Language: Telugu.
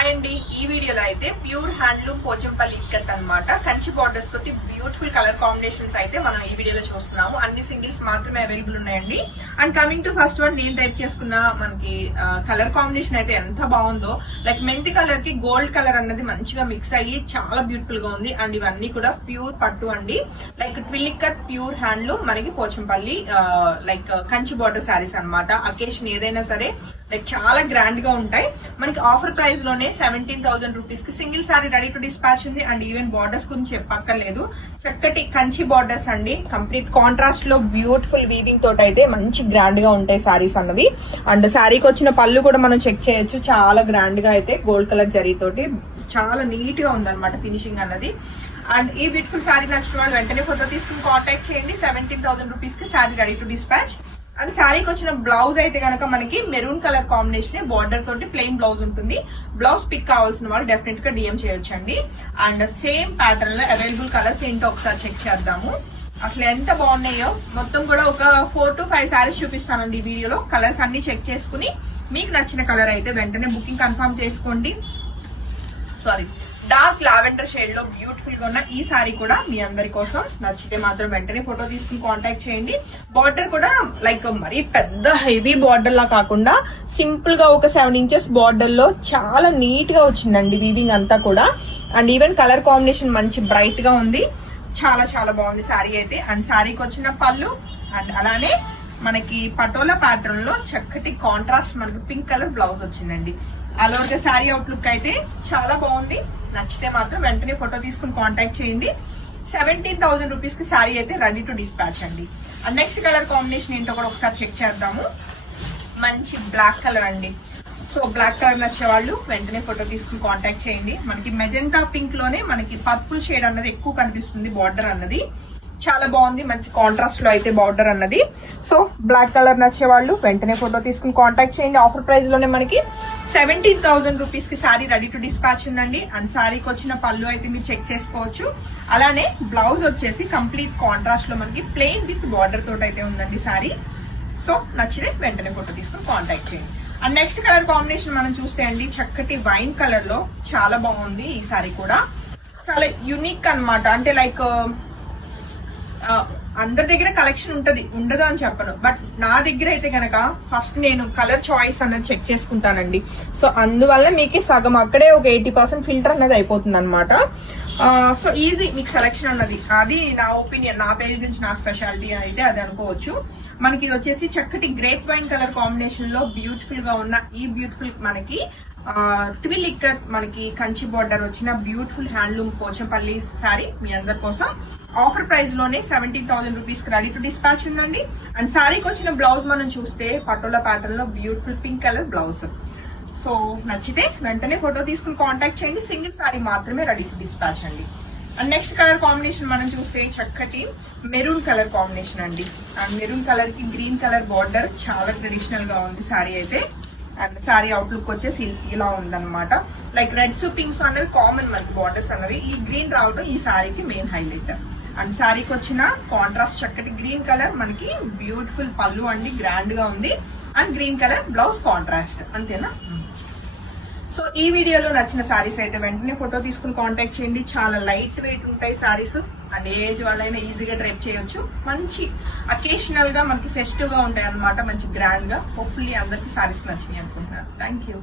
హాయ్ అండి, ఈ వీడియోలో అయితే ప్యూర్ హ్యాండ్లూమ్ పోచంపల్లి ఇక్కత్ అన్నమాట. కంచి బార్డర్స్ తోటి బ్యూటిఫుల్ కలర్ కాంబినేషన్స్ అయితే మనం ఈ వీడియోలో చూస్తున్నాము. అన్ని సింగిల్స్ మాత్రమే అవైలబుల్ ఉన్నాయండి. And coming to first one, నేను టైప్ చేసుకున్న మనకి కలర్ కాంబినేషన్ అయితే ఎంత బాగుందో. లైక్ మెంతి కలర్ కి గోల్డ్ కలర్ అన్నది మంచిగా మిక్స్ అయ్యి చాలా బ్యూటిఫుల్ గా ఉంది. అండ్ ఇవన్నీ కూడా ప్యూర్ పట్టు అండి. Like twill ikat pure handloom మనకి పోచంపల్లి లైక్ కంచి బార్డర్ శారీస్ అన్నమాట. అకేషన్ ఏదైనా సరే లైక్ చాలా గ్రాండ్ గా ఉంటాయి. మనకి ఆఫర్ ప్రైస్ లోనే 17,000 రూపీస్ కి single sorry ready to dispatch ఉంది. అండ్ ఈవెన్ బార్డర్స్ గురించి చెప్పక్కర్లేదు, చక్కటి కంచి బార్డర్స్ అండి. కంప్లీట్ కాంట్రాస్ట్ లో బ్యూటిఫుల్ వీవింగ్ తోటి అయితే మంచి గ్రాండ్ గా ఉంటాయి సారీస్ అన్నవి. అండ్ శారీకి వచ్చిన పళ్ళు కూడా మనం చెక్ చేయొచ్చు, చాలా గ్రాండ్ గా అయితే గోల్డ్ కలర్ జరీ తోటి చాలా నీట్ గా ఉందన్నమాట ఫినిషింగ్ అన్నది. అండ్ ఈ బ్యూటిఫుల్ సారీ నచ్చిన వాళ్ళు వెంటనే ఫోటో తీసుకుని కాంటాక్ట్ చేయండి. 17,000 రూపీస్ కి sorry ready to dispatch. And శారీకి వచ్చిన బ్లౌజ్ అయితే కనుక మనకి మెరూన్ కలర్ కాంబినేషన్ బార్డర్ తోటి ప్లెయిన్ బ్లౌజ్ ఉంటుంది. బ్లౌజ్ పిక్ కావాల్సిన వాళ్ళు డెఫినెట్ గా డిఎం చేయొచ్చండి. అండ్ సేమ్ ప్యాటర్న్ లో అవైలబుల్ కలర్స్ ఏంటో ఒకసారి చెక్ చేద్దాము. అసలు ఎంత బాగున్నాయో. మొత్తం కూడా ఒక 4 to 5 శారీస్ చూపిస్తానండి ఈ వీడియోలో. కలర్స్ అన్ని చెక్ చేసుకుని మీకు నచ్చిన కలర్ అయితే వెంటనే బుకింగ్ కన్ఫర్మ్ చేసుకోండి. డార్క్ లావెండర్ షేడ్ లో బ్యూటిఫుల్ గా ఉన్న ఈ సారీ కూడా మీ అందరి కోసం. నచ్చితే మాత్రం వెంటనే ఫోటో తీసుకుని కాంటాక్ట్ చేయండి. బార్డర్ కూడా లైక్ మరీ పెద్ద హెవీ బార్డర్ లా కాకుండా సింపుల్ గా ఒక 7 inches బార్డర్ లో చాలా నీట్ గా వచ్చిందండి వీవింగ్ అంతా కూడా. అండ్ ఈవెన్ కలర్ కాంబినేషన్ మంచి బ్రైట్ గా ఉంది. చాలా చాలా బాగుంది సారీ అయితే. అండ్ సారీకి వచ్చిన పళ్ళు అండ్ అలానే మనకి పటోలా ప్యాటర్న్ లో చక్కటి కాంట్రాస్ట్ మనకి పింక్ కలర్ బ్లౌజ్ వచ్చిందండి. ఆల్ ఓవర్ గా శారీ అవుట్లుక్ అయితే చాలా బాగుంది. నచ్చితే మాత్రం వెంటనే ఫోటో తీసుకుని కాంటాక్ట్ చేయండి. 17,000 రూపీస్ కి శారీ అయితే రెడీ టు డిస్పాచ్ అండి. అండ్ నెక్స్ట్ కలర్ కాంబినేషన్ ఏంటో కూడా ఒకసారి చెక్ చేద్దాము. మంచి బ్లాక్ కలర్ అండి. సో బ్లాక్ కలర్ నచ్చే వాళ్ళు వెంటనే ఫోటో తీసుకుని కాంటాక్ట్ చేయండి. మనకి మెజెంటా పింక్ లోనే మనకి పర్పుల్ షేడ్ అన్నది ఎక్కువ కనిపిస్తుంది బార్డర్ అన్నది. చాలా బాగుంది, మంచి కాంట్రాస్ట్ లో అయితే బార్డర్ అన్నది. సో బ్లాక్ కలర్ నచ్చే వాళ్ళు వెంటనే ఫోటో తీసుకుని కాంటాక్ట్ చేయండి. ఆఫర్ ప్రైస్ లోనే మనకి 17,000 రూపీస్ కి సారీ రెడీ టు డిస్పాచ్ ఉందండి. అండ్ సారీకి వచ్చిన పళ్ళు అయితే మీరు చెక్ చేసుకోవచ్చు. అలానే బ్లౌజ్ వచ్చేసి కంప్లీట్ కాంట్రాస్ట్ లో మనకి ప్లెయిన్ విత్ బార్డర్ తోటి అయితే ఉందండి సారీ. సో నచ్చితే వెంటనే ఫోటో తీసుకుని కాంటాక్ట్ చేయండి. అండ్ నెక్స్ట్ కలర్ కాంబినేషన్ మనం చూస్తే అండి చక్కటి వైన్ కలర్ లో చాలా బాగుంది. ఈ సారీ కూడా చాలా యూనిక్ అన్నమాట. అంటే లైక్ అందరి దగ్గర కలెక్షన్ ఉంటది, ఉండదు అని చెప్పను, బట్ నా దగ్గర అయితే గనక ఫస్ట్ నేను కలర్ చాయిస్ అన్నది చెక్ చేసుకుంటానండి. సో అందువల్ల మీకు సగం అక్కడే ఒక 80% ఫిల్టర్ అన్నది అయిపోతుంది అనమాట. సో ఈజీ మీకు సెలెక్షన్ అన్నది. అది నా ఒపీనియన్, నా పేజ్ నుంచి నా స్పెషాలిటీ అయితే అది అనుకోవచ్చు. మనకి ఇది వచ్చేసి చక్కటి గ్రేప్ వైన్ కలర్ కాంబినేషన్ లో బ్యూటిఫుల్ గా ఉన్న ఈ బ్యూటిఫుల్ మనకి ట్విల్ ఇక్కత్ మనకి కంచి బార్డర్ వచ్చిన బ్యూటిఫుల్ హ్యాండ్లూమ్ పోచంపల్లి సారీ మీ అందరి కోసం. ఆఫర్ ప్రైస్ లోనే 17,000 రూపీస్ కి రెడీ టు డిస్పాచ్ ఉందండి. అండ్ సారీకి వచ్చిన బ్లౌజ్ మనం చూస్తే పటోలా ప్యాటర్న్ లో beautiful pink colour blouse. So నచ్చితే వెంటనే ఫోటో తీసుకుని కాంటాక్ట్ చేయండి. సింగిల్ సారీ మాత్రమే రెడీ టు డిస్పాచ్ అండి. అండ్ నెక్స్ట్ కలర్ కాంబినేషన్ మనం చూస్తే చక్కటి మెరూన్ కలర్ కాంబినేషన్ అండి. అండ్ మెరూన్ కలర్ కి గ్రీన్ కలర్ బార్డర్ చాలా ట్రెడిషనల్ గా ఉంది సారీ అయితే. అండ్ సారీ అవుట్లుక్ వచ్చేసి ఇలా ఉందన్నమాట. లైక్ రెడ్స్ పింక్స్ అనేవి కామన్ మనకి బార్డర్స్ అనేవి. ఈ గ్రీన్ రావడం ఈ సారీకి మెయిన్ హైలైట్. అండ్ సారీకి వచ్చిన కాంట్రాస్ట్ చక్కటి గ్రీన్ కలర్ మనకి బ్యూటిఫుల్ పళ్ళు అండి, గ్రాండ్ గా ఉంది. And green colour blouse contrast, అంతేనా. సో ఈ వీడియోలో నచ్చిన సారీస్ అయితే వెంటనే ఫోటో తీసుకుని కాంటాక్ట్ చేయండి. చాలా లైట్ వెయిట్ ఉంటాయి సారీస్. అండ్ ఏజ్ వాళ్ళైనా ఈజీగా డ్రైప్ చేయొచ్చు. మంచి అకేషనల్ గా మనకి ఫెస్టివ్ గా ఉంటాయి అన్నమాట, మంచి గ్రాండ్ గా. హోప్ఫుల్లీ అందరికి సారీస్ నచ్చినాయి అనుకుంటున్నాను. Thank you.